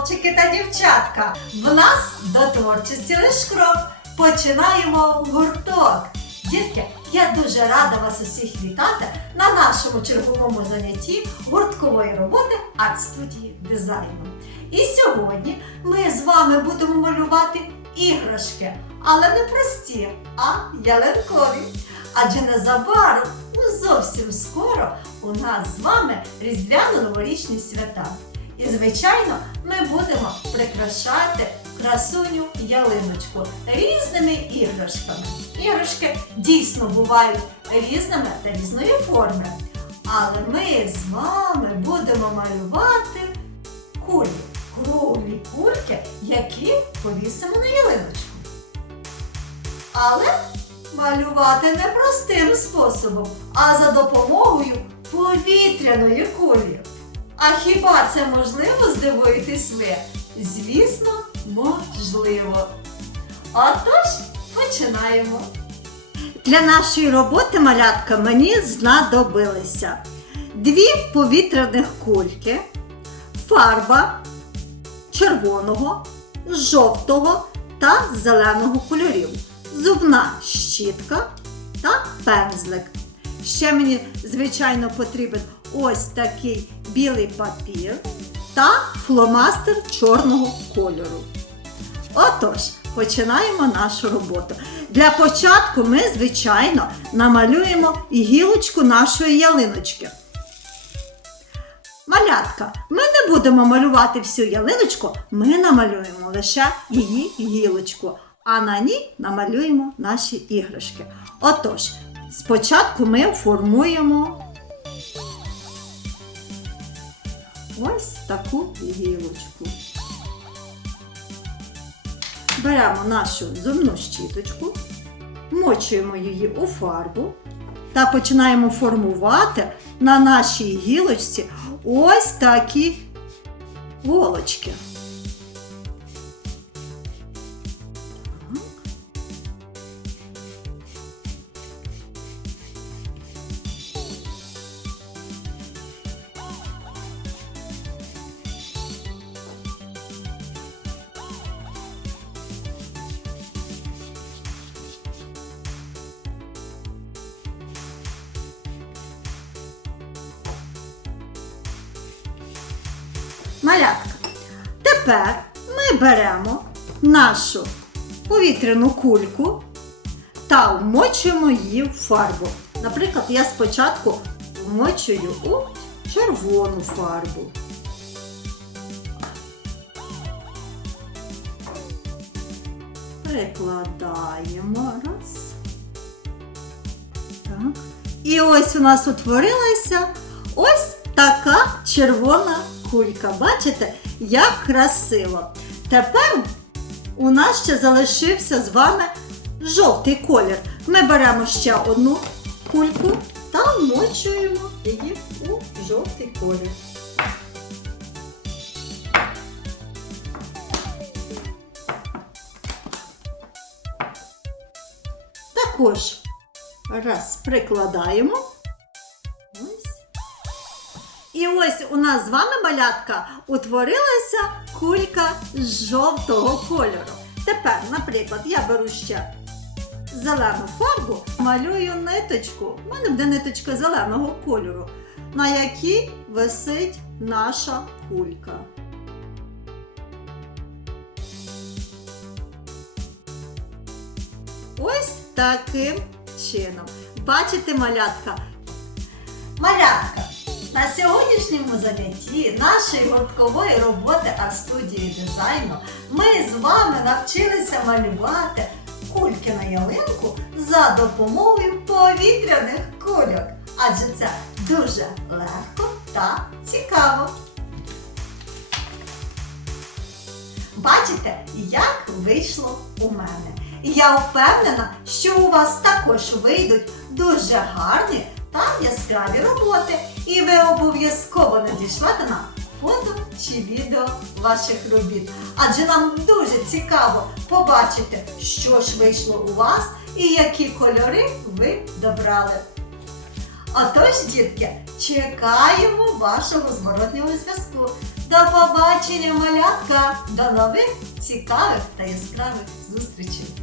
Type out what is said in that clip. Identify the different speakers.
Speaker 1: хлопчики та дівчатка. В нас до творчості лиш крок. Починаємо гурток. Дітки, я дуже рада вас усіх вітати на нашому черговому занятті гурткової роботи арт-студії дизайну. І сьогодні ми з вами будемо малювати іграшки, але не прості, а ялинкові. Адже незабаром, ну зовсім скоро, у нас з вами різдвяно-новорічні свята. І, звичайно, ми будемо прикрашати красуню ялиночку різними іграшками. Іграшки дійсно бувають різними та різної форми. Але ми з вами будемо малювати кулі, круглі кульки, які повісимо на ялиночку. Але малювати не простим способом, а за допомогою повітряної кулі. А хіба це можливо здивуєтесь ви? Звісно, можливо. Отож, починаємо. Для нашої роботи малятка мені знадобилися дві повітряних кульки, фарба червоного, жовтого та зеленого кольорів, зубна щітка та пензлик. Ще мені, звичайно, потрібен ось такий білий папір та фломастер чорного кольору. Отож, починаємо нашу роботу. Для початку ми, звичайно, намалюємо гілочку нашої ялиночки. Малятка, ми не будемо малювати всю ялиночку, ми намалюємо лише її гілочку, а на ній намалюємо наші іграшки. Отож, спочатку ми формуємо ось таку гілочку. Беремо нашу зубну щіточку, мочуємо її у фарбу та починаємо формувати на нашій гілочці ось такі голочки. Малятка. Тепер ми беремо нашу повітряну кульку та вмочуємо її в фарбу. Наприклад, я спочатку вмочую у червону фарбу. Перекладаємо раз. Так. І ось у нас утворилася ось така червона кулька. Бачите, як красиво. Тепер у нас ще залишився з вами жовтий колір. Ми беремо ще одну кульку та вмочуємо її у жовтий колір. Також раз прикладаємо. Ось у нас з вами малятка утворилася кулька з жовтого кольору. Тепер, наприклад, я беру ще зелену фарбу, малюю ниточку. У мене буде ниточка зеленого кольору, на якій висить наша кулька. Ось таким чином. Бачите, малятка? Малятка, на сьогоднішньому занятті нашої гурткової роботи арт-студії дизайну ми з вами навчилися малювати кульки на ялинку за допомогою повітряних кульок. Адже це дуже легко та цікаво. Бачите, як вийшло у мене. І я впевнена, що у вас також вийдуть дуже гарні та яскраві роботи. І ви обов'язково надішлете нам фото чи відео ваших робіт. Адже нам дуже цікаво побачити, що ж вийшло у вас і які кольори ви добрали. Отож, дітки, чекаємо вашого зворотнього зв'язку. До побачення, малятка! До нових цікавих та яскравих зустрічей!